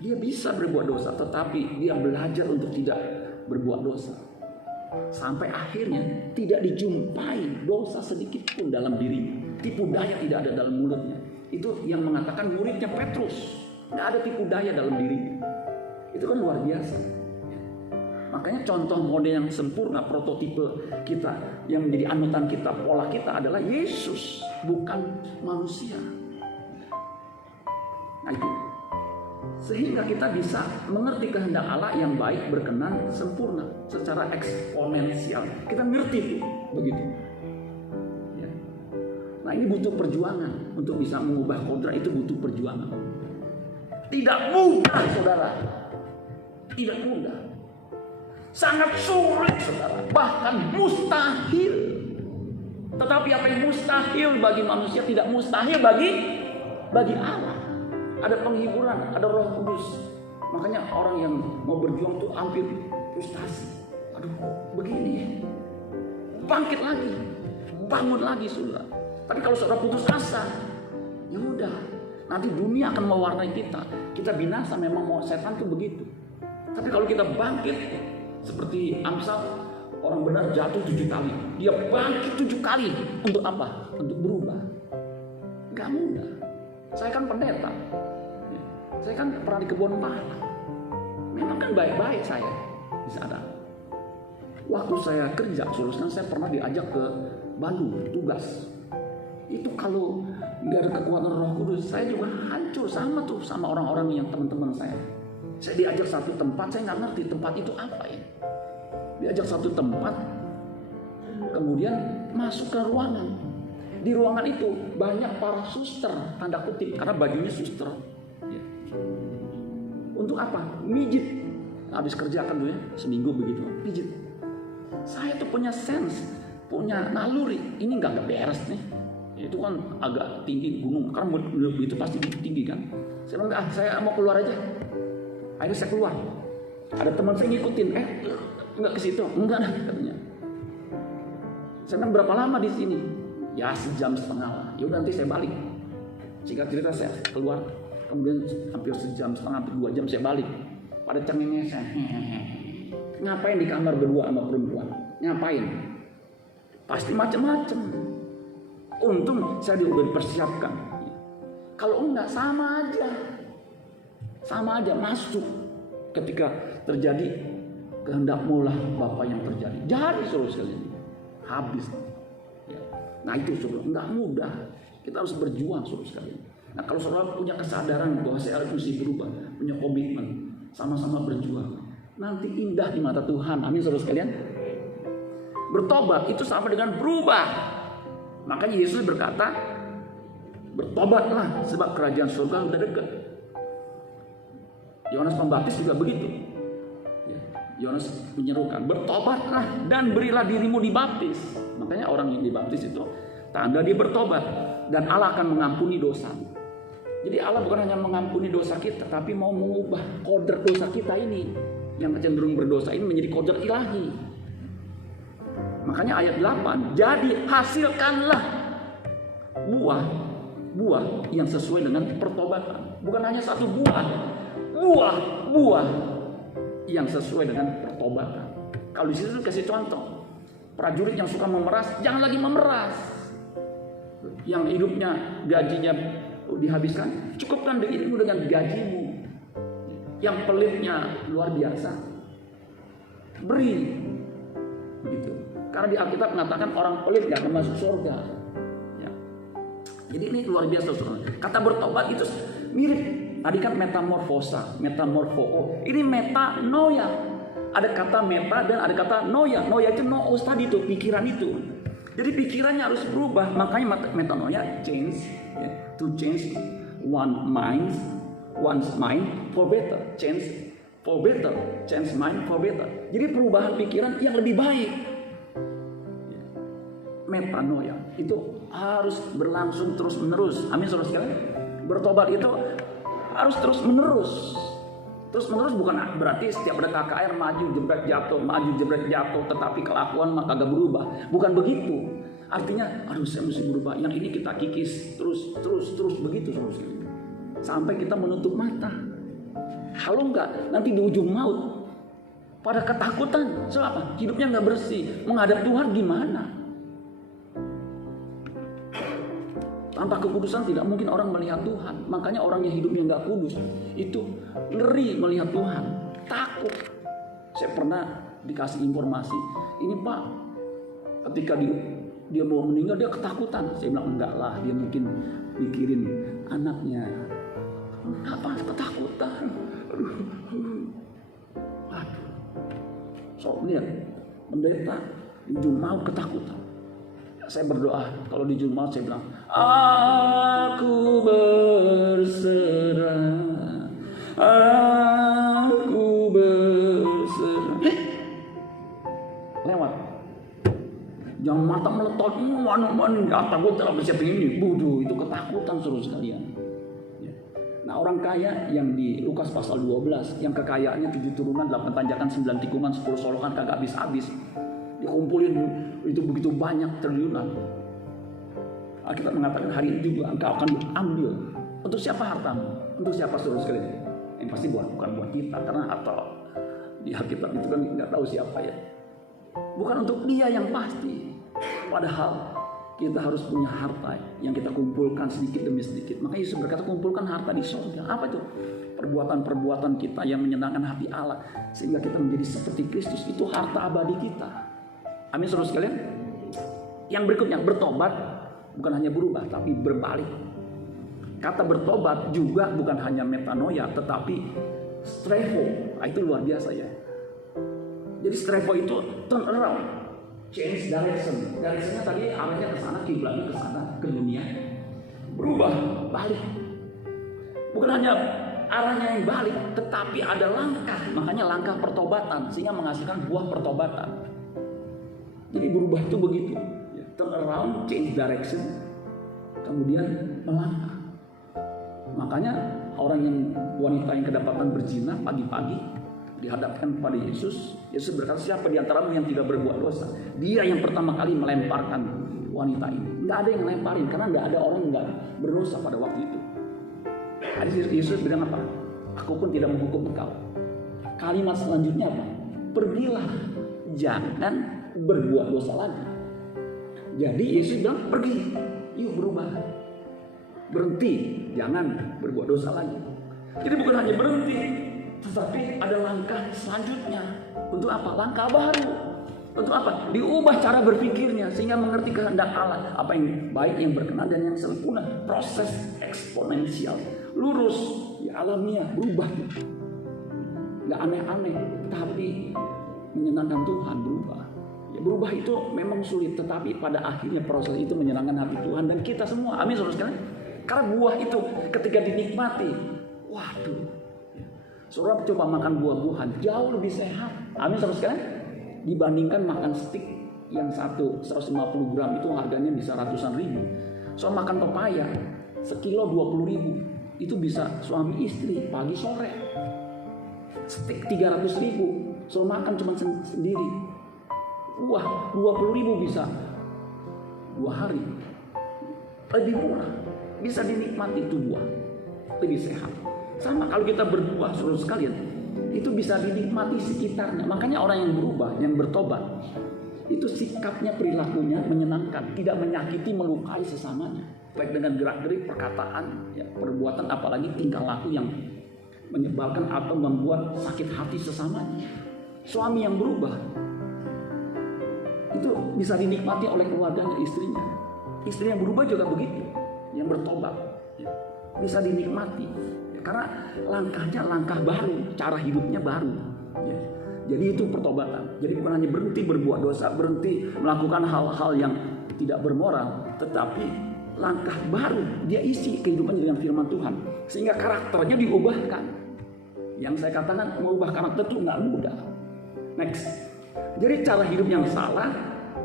Dia bisa berbuat dosa, tetapi dia belajar untuk tidak berbuat dosa. Sampai akhirnya tidak dijumpai dosa sedikit pun dalam dirinya. Tipu daya tidak ada dalam mulutnya. Itu yang mengatakan muridnya Petrus. Tidak ada tipu daya dalam dirinya. Itu kan luar biasa. Makanya contoh model yang sempurna, prototipe kita yang menjadi anutan kita, pola kita adalah Yesus, bukan manusia. Nah itu. Sehingga kita bisa mengerti kehendak Allah yang baik, berkenan, sempurna secara eksponensial. Kita ngerti itu, begitu. Ya. Nah ini butuh perjuangan. Untuk bisa mengubah kodrat itu butuh perjuangan. Tidak mudah, saudara. Tidak mudah. Sangat sulit, saudara. Bahkan mustahil. Tetapi apa yang mustahil bagi manusia tidak mustahil bagi Allah. Ada penghiburan, ada Roh Kudus. Makanya orang yang mau berjuang tuh hampir frustasi. Aduh, begini. Bangkit lagi. Bangun lagi, saudara. Tapi kalau saudara putus asa, ya udah. Nanti dunia akan mewarnai kita. Kita binasa, memang mau setan tuh begitu. Tapi kalau kita bangkit, seperti Amsal, orang benar jatuh 7 kali. Dia bangkit 7 kali. Untuk apa? Untuk berubah. Gak mudah. Saya kan pendeta. Saya kan pernah di kebun pala. Memang kan baik-baik saya di sana. Waktu saya kerja, kan saya pernah diajak ke Bandung tugas. Itu kalau nggak ada kekuatan Roh Kudus, saya juga hancur sama orang-orang yang teman-teman saya. Saya diajak satu tempat, saya nggak ngerti tempat itu apa ya. Diajak satu tempat, kemudian masuk ke ruangan. Di ruangan itu banyak para suster, tanda kutip, karena bajunya suster. Ya. Untuk apa? Mijit. Habis kerja kan dulu ya, seminggu begitu, pijit. Saya tuh punya sense, punya naluri. Ini nggak beres nih. Itu kan agak tinggi gunung, karena itu pasti tinggi kan. Saya bilang, saya mau keluar aja. Akhirnya saya keluar. Ada teman saya ngikutin, enggak ke situ, enggak katanya. Saya bilang, berapa lama di sini? Ya 1,5 jam lah. Yaudah nanti saya balik. Singkat cerita saya keluar, kemudian hampir 1,5 jam, hampir 2 jam saya balik. Pada cengengnya saya, ngapain di kamar berdua sama perempuan? Ngapain? Pasti macam-macam. Untung saya udah dipersiapkan. Kalau enggak sama aja masuk ketika terjadi kehendakmu lah Bapa yang terjadi. Jadi saudara sekalian, habis. Nah itu saudara, enggak mudah. Kita harus berjuang saudara sekalian. Nah kalau saudara punya kesadaran bahwa saya harus berubah, punya komitmen, sama-sama berjuang, nanti indah di mata Tuhan. Amin saudara sekalian. Bertobat itu sama dengan berubah. Makanya Yesus berkata, bertobatlah sebab kerajaan surga sudah dekat. Yohanes Pembaptis juga begitu. Yohanes menyerukan, bertobatlah dan berilah dirimu dibaptis. Makanya orang yang dibaptis itu tanda dia bertobat, dan Allah akan mengampuni dosa. Jadi Allah bukan hanya mengampuni dosa kita, tapi mau mengubah kodrat dosa kita ini yang cenderung berdosa ini menjadi kodrat ilahi. Makanya ayat 8, jadi hasilkanlah buah yang sesuai dengan pertobatan. Bukan hanya satu buah yang sesuai dengan pertobatan. Kalau di situ kasih contoh, prajurit yang suka memeras, jangan lagi memeras. Yang hidupnya gajinya dihabiskan, cukupkan dirimu dengan gajimu. Yang pelitnya luar biasa, beri. Begitu. Karena di Alkitab mengatakan orang pelit gak akan masuk surga. Ya. Jadi ini luar biasa saudara. Kata bertobat itu mirip. Tadi kan metamorfosa, metamorfoo. Ini metanoia. Ada kata meta dan ada kata noia. Noia itu noos tadi itu, pikiran itu. Jadi pikirannya harus berubah. Makanya metanoia change, ya. To change one's mind for better. Change for better, change mind for better. Jadi perubahan pikiran yang lebih baik. Metanoia itu harus berlangsung terus menerus. Amin saudara sekalian. Bertobat itu harus terus menerus. Terus menerus bukan berarti setiap ada KKR maju jebret jatuh, tetapi kelakuan maka gak berubah. Bukan begitu. Artinya, aduh saya mesti berubah. Yang ini kita kikis terus begitu saudara sekalian. Sampai kita menutup mata. Kalau enggak, nanti di ujung maut pada ketakutan. Soal apa? Hidupnya nggak bersih. Menghadap Tuhan gimana? Tanpa kekudusan tidak mungkin orang melihat Tuhan. Makanya orang yang hidupnya nggak kudus itu ngeri melihat Tuhan, takut. Saya pernah dikasih informasi, ini Pak, ketika dia mau meninggal dia ketakutan. Saya bilang enggak lah, dia mungkin mikirin anaknya. Apa ketakutan? Aduh. So lihat, pendeta di ujung maut ketakutan. Saya berdoa, kalau di ujung maut saya bilang, aku berserah, aku berserah. Lewat. Jangan mata meletot, kata gue telah bersiap ini, bodoh, itu ketakutan suruh sekalian. Nah, orang kaya yang di Lukas pasal 12, yang kekayaannya 7 turunan, 8 tanjakan, 9 tikungan, 10 solokan, kagak habis-habis. Dikumpulin itu begitu banyak triliunan. Alkitab mengatakan hari ini juga engkau akan diambil. Untuk siapa hartamu? Untuk siapa suruh sekalian? Yang pasti bukan buat kita, karena harta di Alkitab itu kan nggak tahu siapa ya. Bukan untuk dia yang pasti. Padahal kita harus punya harta yang kita kumpulkan sedikit demi sedikit. Maka Yesus berkata, kumpulkan harta di surga. Apa itu? Perbuatan-perbuatan kita yang menyenangkan hati Allah, sehingga kita menjadi seperti Kristus. Itu harta abadi kita. Amin, saudara sekalian. Yang berikutnya, bertobat bukan hanya berubah, tapi berbalik. Kata bertobat juga bukan hanya metanoia, tetapi strevo. Nah, itu luar biasa ya. Jadi strevo itu turn around, change direction. Directionnya tadi arahnya ke sana, kiblatnya ke sana, ke dunia. Berubah, balik. Bukan hanya arahnya yang balik, tetapi ada langkah. Makanya langkah pertobatan, sehingga menghasilkan buah pertobatan. Jadi berubah itu begitu. Turn around, change direction, kemudian melangkah. Makanya orang yang wanita yang kedapatan berzina pagi-pagi dihadapkan kepada Yesus. Yesus berkata, siapa di antaramu yang tidak berbuat dosa? Dia yang pertama kali melemparkan wanita ini. Nggak ada yang lemparin, karena nggak ada orang nggak berdosa pada waktu itu. Jadi Yesus bilang apa? Aku pun tidak menghukum engkau. Kalimat selanjutnya apa? Pergilah, jangan berbuat dosa lagi. Jadi Yesus bilang, pergi, yuk berubah. Berhenti, jangan berbuat dosa lagi. Jadi bukan hanya berhenti, tetapi ada langkah selanjutnya. Untuk apa? Langkah baru. Untuk apa? Diubah cara berpikirnya sehingga mengerti kehendak Allah, apa yang baik, yang berkenan, dan yang sempurna. Proses eksponensial, lurus, ya alamiah, berubah. Gak aneh-aneh, tapi menyenangkan Tuhan, berubah. Ya, berubah itu memang sulit, tetapi pada akhirnya proses itu menyenangkan hati Tuhan dan kita semua. Amin, saudara sekalian. Karena buah itu ketika dinikmati, waduh, saudara coba makan buah-buahan jauh lebih sehat. Amin, saudara sekalian. Dibandingkan makan stik yang 150 gram itu harganya bisa ratusan ribu. So makan pepaya sekilo 20.000 itu bisa suami istri pagi sore. Stik 300.000, so makan cuma sendiri. Wah, 20.000 bisa 2 hari. Lebih murah, bisa dinikmati itu buah, lebih sehat. Sama kalau kita berbuah, saudara sekalian, itu bisa dinikmati sekitarnya. Makanya orang yang berubah, yang bertobat, itu sikapnya, perilakunya menyenangkan, tidak menyakiti, melukai sesamanya, baik dengan gerak-gerik, perkataan, ya, perbuatan, apalagi tingkah laku yang menyebalkan atau membuat sakit hati sesamanya. Suami yang berubah itu bisa dinikmati oleh keluarganya, istrinya. Istri yang berubah juga begitu, yang bertobat, ya, bisa dinikmati. Karena langkahnya langkah baru, cara hidupnya baru. Ya. Jadi itu pertobatan. Jadi bukan hanya berhenti berbuat dosa, berhenti melakukan hal-hal yang tidak bermoral, tetapi langkah baru. Dia isi kehidupannya dengan firman Tuhan, sehingga karakternya diubahkan. Yang saya katakan mengubah karakter itu nggak mudah. Next. Jadi cara hidup yang salah,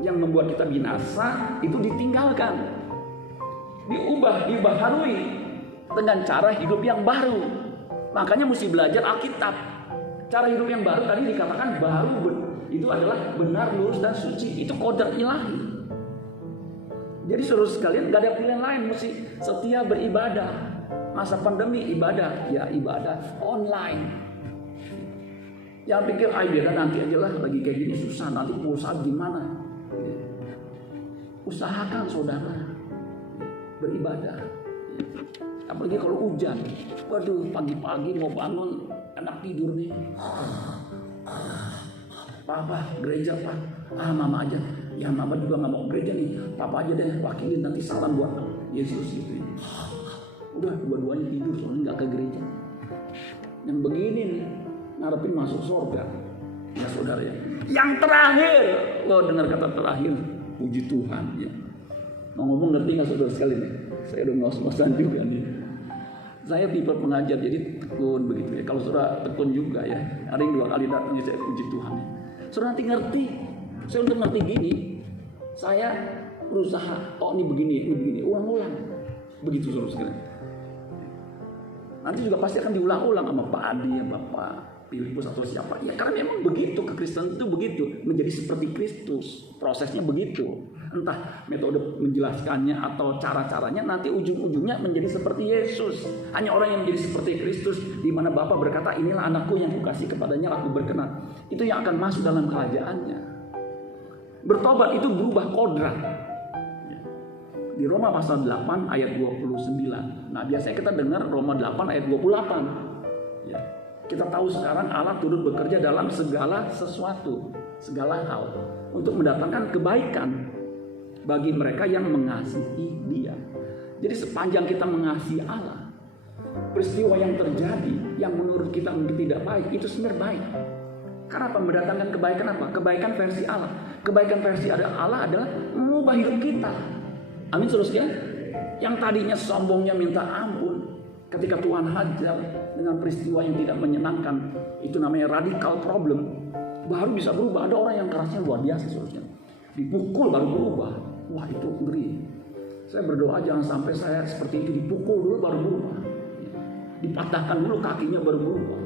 yang membuat kita binasa, itu ditinggalkan, diubah, dibaharui dengan cara hidup yang baru. Makanya mesti belajar Alkitab. Cara hidup yang baru tadi dikatakan baru, itu adalah benar, lurus, dan suci. Itu kodrat ilahi. Jadi saudara sekalian, gak ada pilihan lain, mesti setia beribadah. Masa pandemi ibadah, ya ibadah online. Yang pikir ibadah nanti aja lah, lagi kayak gini susah, nanti usaha gimana. Usahakan saudara beribadah. Apalagi kalau hujan, waduh, pagi-pagi mau bangun enak tidur nih, Papa gereja Pak, mama aja. Ya mama juga nggak mau gereja nih, papa aja deh wakilin nanti salam buat Yesus gitu. Udah dua-duanya tidur soalnya nggak ke gereja. Yang begini nih ngarepin masuk surga. Ya saudara ya. Yang terakhir, lo dengar kata terakhir, puji Tuhan ya. Mau ngomong ngerti nggak saudara sekalian nih? Saya udah ngos-ngosan juga nih. Saya tipe pengajar jadi tekun begitu ya. Kalau saudara tekun juga ya, ada yang 2 kali datang saya puji Tuhan. Saudara nanti ngerti. Saya untuk ngerti gini, saya berusaha, ini begini, ulang-ulang. Begitu saudara sekalian. Nanti juga pasti akan diulang-ulang sama Pak Adi ya, Bapak Filipus atau siapa. Ya karena memang begitu, kekristenan itu begitu, menjadi seperti Kristus. Prosesnya begitu. Entah metode menjelaskannya atau cara-caranya, nanti ujung-ujungnya menjadi seperti Yesus. Hanya orang yang menjadi seperti Kristus, di mana Bapa berkata, inilah anakku yang kukasih, kepadanya aku berkenan. Itu yang akan masuk dalam kerajaannya. Bertobat itu berubah kodrat. Di Roma pasal 8 ayat 29. Nah biasanya kita dengar Roma 8 ayat 28. Ya. Kita tahu sekarang Allah turut bekerja dalam segala sesuatu, segala hal, untuk mendatangkan kebaikan bagi mereka yang mengasihi Dia. Jadi sepanjang kita mengasihi Allah, peristiwa yang terjadi yang menurut kita mungkin tidak baik, itu sebenarnya baik. Karena apa? Mendatangkan kebaikan apa? Kebaikan versi Allah. Kebaikan versi Allah adalah mengubah hidup kita. Amin saudara. Yang tadinya sombongnya minta ampun, ketika Tuhan hajar dengan peristiwa yang tidak menyenangkan, itu namanya radical problem, baru bisa berubah. Ada orang yang kerasnya luar biasa saudara. Dipukul baru berubah. Wah itu ngeri. Saya berdoa jangan sampai saya seperti itu, dipukul dulu baru berubah, dipatahkan dulu kakinya baru berubah,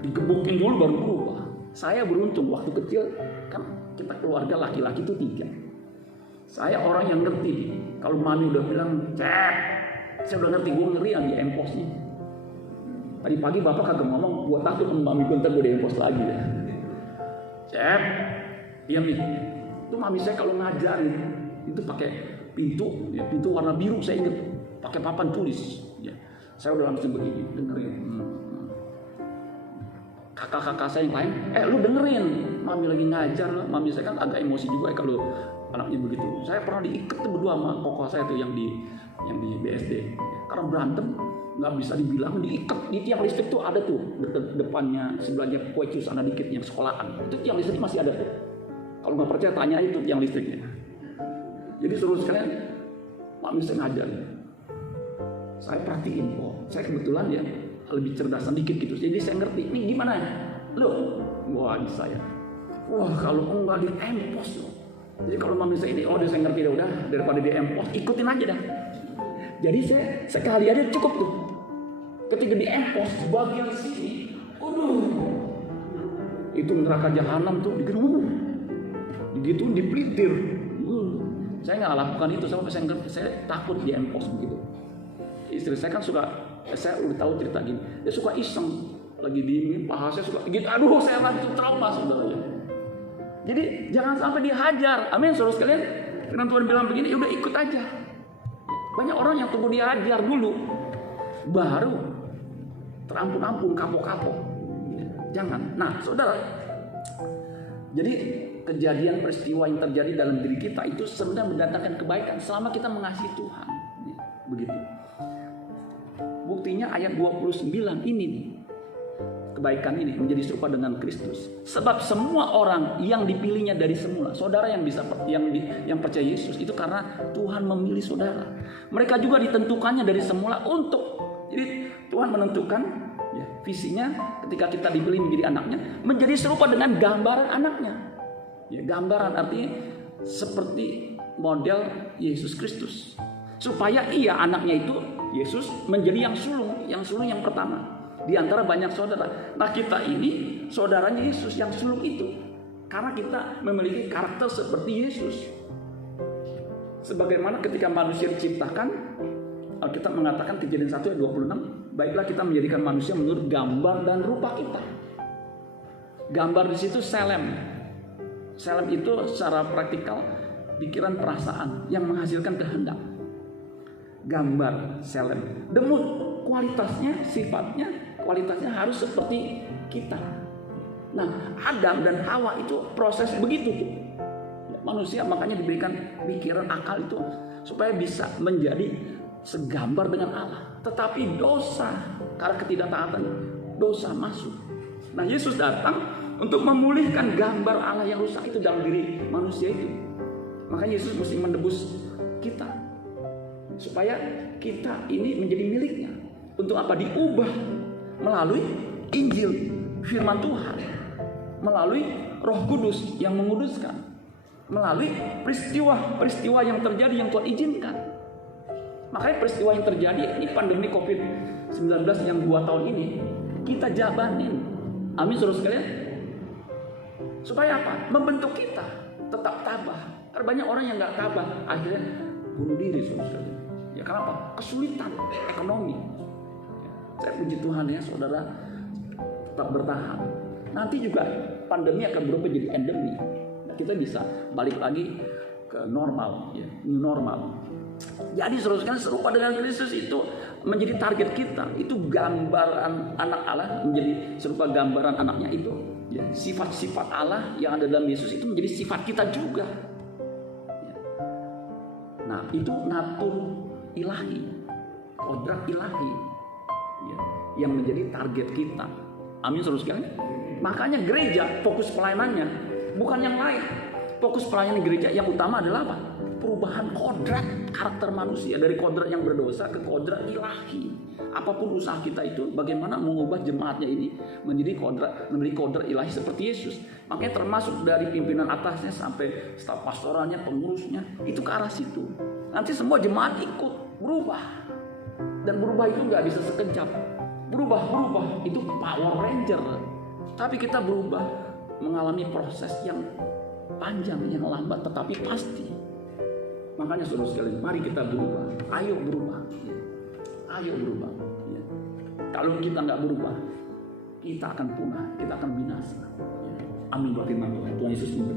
digebukin dulu baru berubah. Saya beruntung waktu kecil kan kita keluarga laki-laki itu 3. Saya orang yang ngerti. Kalau mami udah bilang cep, saya udah ngerti, gue ngeri yang di emposnya. Tadi pagi bapak kagak ngomong, gue takut sama mami gue ntar gue di empos lagi deh. Cep, diam nih. Itu mami saya kalau ngajarin itu pakai pintu, ya, pintu warna biru saya inget, pakai papan tulis. Ya. Saya udah langsung begini, dengerin. Kakak-kakak saya yang lain, lu dengerin, mami lagi ngajar. Mami saya kan agak emosi juga kalau anaknya begitu. Saya pernah diikat tuh berdua sama kokoh saya tuh yang di BSD. Karena berantem nggak bisa dibilang, diikat di tiang listrik tuh ada tuh depannya sebelahnya kue cus sana dikit yang sekolahan. Itu tiang listrik masih ada tuh. Kalau nggak percaya tanya itu tiang listriknya. Jadi suruh sekalian, mami saya ngajar. Saya perhatiin, saya kebetulan ya lebih cerdasan dikit gitu. Jadi saya ngerti, ini gimana ya? Wah ini saya. Wah kalau enggak diempos loh. Jadi kalau mami saya ini, saya ngerti udah daripada diempos, ikutin aja dah. Jadi saya sekali aja cukup tuh. Ketika diempos bagian sini, itu neraka jahanam tuh digitu dipelintir. Saya nggak lakukan itu, saya takut diempos begitu. Istri saya kan suka, saya udah tahu cerita gini, dia suka iseng lagi di paha saya suka gitu. Saya langsung trauma saudara. Jadi jangan sampai dihajar. Amin saudara sekalian. Firman Tuhan bilang begini, ya udah ikut aja. Banyak orang yang tunggu dihajar dulu, baru terampun-ampun, kapok-kapok. Jangan. Nah saudara, jadi kejadian peristiwa yang terjadi dalam diri kita itu sebenarnya mendatangkan kebaikan selama kita mengasihi Tuhan. Begitu. Buktinya ayat 29 ini nih. Kebaikan ini menjadi serupa dengan Kristus. Sebab semua orang yang dipilihnya dari semula, saudara yang bisa yang percaya Yesus itu karena Tuhan memilih saudara. Mereka juga ditentukannya dari semula untuk. Jadi Tuhan menentukan ya, visinya ketika kita dipilih menjadi anaknya, menjadi serupa dengan gambaran anaknya. Ya, gambaran artinya seperti model Yesus Kristus. Supaya anaknya itu Yesus menjadi yang sulung yang pertama di antara banyak saudara. Nah kita ini saudaranya Yesus yang sulung itu, karena kita memiliki karakter seperti Yesus. Sebagaimana ketika manusia diciptakan, Alkitab mengatakan Kejadian 1 ayat 26, baiklah kita menjadikan manusia menurut gambar dan rupa kita. Gambar di situ selem. Selem itu secara praktikal pikiran perasaan yang menghasilkan kehendak. Gambar selem. Kualitasnya, sifatnya, kualitasnya harus seperti kita. Nah, Adam dan Hawa itu proses begitu tuh. Manusia makanya diberikan pikiran, akal itu supaya bisa menjadi segambar dengan Allah. Tetapi dosa, karena ketidaktaatan, dosa masuk. Nah, Yesus datang untuk memulihkan gambar Allah yang rusak itu dalam diri manusia itu. Makanya Yesus mesti menebus kita, supaya kita ini menjadi miliknya. Untuk apa? Diubah melalui Injil, firman Tuhan, melalui Roh Kudus yang menguduskan, melalui peristiwa yang terjadi yang Tuhan izinkan. Makanya peristiwa yang terjadi ini pandemi COVID-19 yang 2 tahun ini kita jabanin. Amin, saudara sekalian. Supaya apa? Membentuk kita tetap tabah. Karena banyak orang yang nggak tabah, akhirnya bunuh diri, saudara sekalian. Ya kenapa? Kesulitan ekonomi. Saya puji Tuhan ya, saudara tetap bertahan. Nanti juga pandemi akan berubah jadi endemi. Kita bisa balik lagi ke normal, ya, new normal. Jadi saudara serupa dengan Kristus itu menjadi target kita. Itu gambaran anak Allah, menjadi serupa gambaran anaknya itu. Ya, sifat-sifat Allah yang ada dalam Yesus itu menjadi sifat kita juga. Ya. Nah, itu natur ilahi, kodrat ilahi, ya, yang menjadi target kita. Amin, saudara sekalian. Makanya gereja fokus pelayanannya bukan yang lain. Fokus pelayanan gereja yang utama adalah apa? Perubahan kodrat karakter manusia, dari kodrat yang berdosa ke kodrat ilahi. Apapun usaha kita itu, bagaimana mengubah jemaatnya ini menjadi kodrat ilahi seperti Yesus. Makanya termasuk dari pimpinan atasnya sampai staf pastoralnya, pengurusnya, itu ke arah situ. Nanti semua jemaat ikut berubah. Dan berubah itu nggak bisa sekejap. Berubah itu Power Ranger. Tapi kita berubah mengalami proses yang panjang, yang lambat, tetapi pasti. Makanya saudara sekalian, mari kita berubah. Ayo berubah. Ayo berubah. Kalau kita nggak berubah, kita akan punah, kita akan binasa. Amin, Tuhan Yesus.